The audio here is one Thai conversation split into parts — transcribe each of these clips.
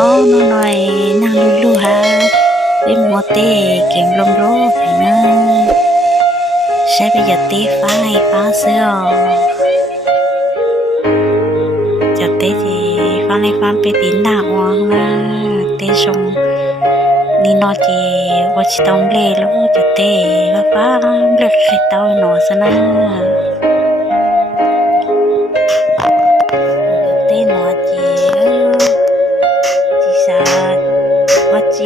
nó nói nàng lu lu ha bên mua tê kiếm lông lô phải nè sẽ bây giờ tê phá sữa giờ tê thì phá này phá bên tín đạo hoàng nè tê xong đi nó chỉ qua chỉ tông lê lúc giờ tê và phá lật khít tao nó sao nè tê nó chỉ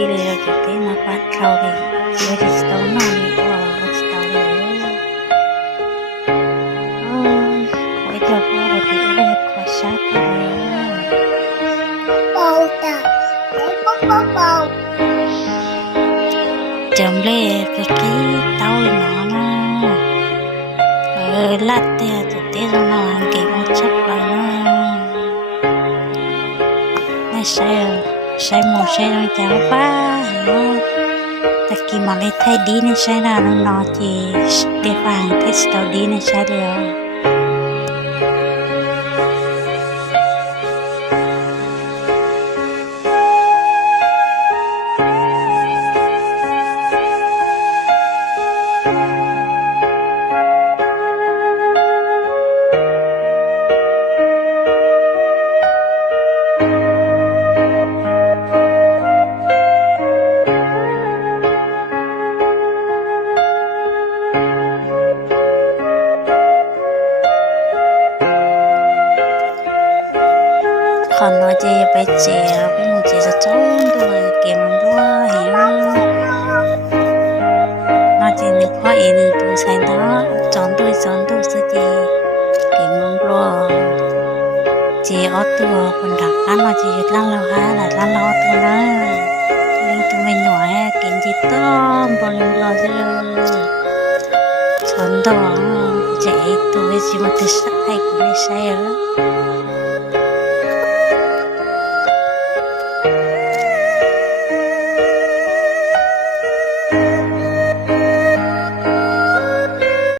เลยเราจะเต้นมาปัดเขาเลยเราจะสตอร์นอนดีกว่าเราสตอร์เลยไว้เดี๋ยวพ่อเราจะเรียกขอชักเลยเบาจ้ะเบาจำเลยไปกี้เต้าหนอนะลัดเตี้ยจะเต้นนอนเก็บมันชักไปนะไม่ใช่ใช้หมูใช้น้ำจ้าป้าเหรอตะกี้มาเลยไทยดีนี่ใช้แล้วน้องจีเตฟังเทสต์ดีนี่ใช้แล้วcòn nói gìไปเจียวไปหมูเจียวจะจ้องตัวเกมด้วยเห็นnói gìนึกว่าเอ็นตัวใส่เนาะจอนด้วยสักทีเกมด้วยเจียวตัวคนดักอันnói gìลั่นเราฮะหลายลั่นเราตัวนะลิงตัวไม่หน่อยกินจีต้มบอลเราจะชนตัวเจ๊ตัวไม่ใช่มาติดสักให้กูไม่ใช่เหรอ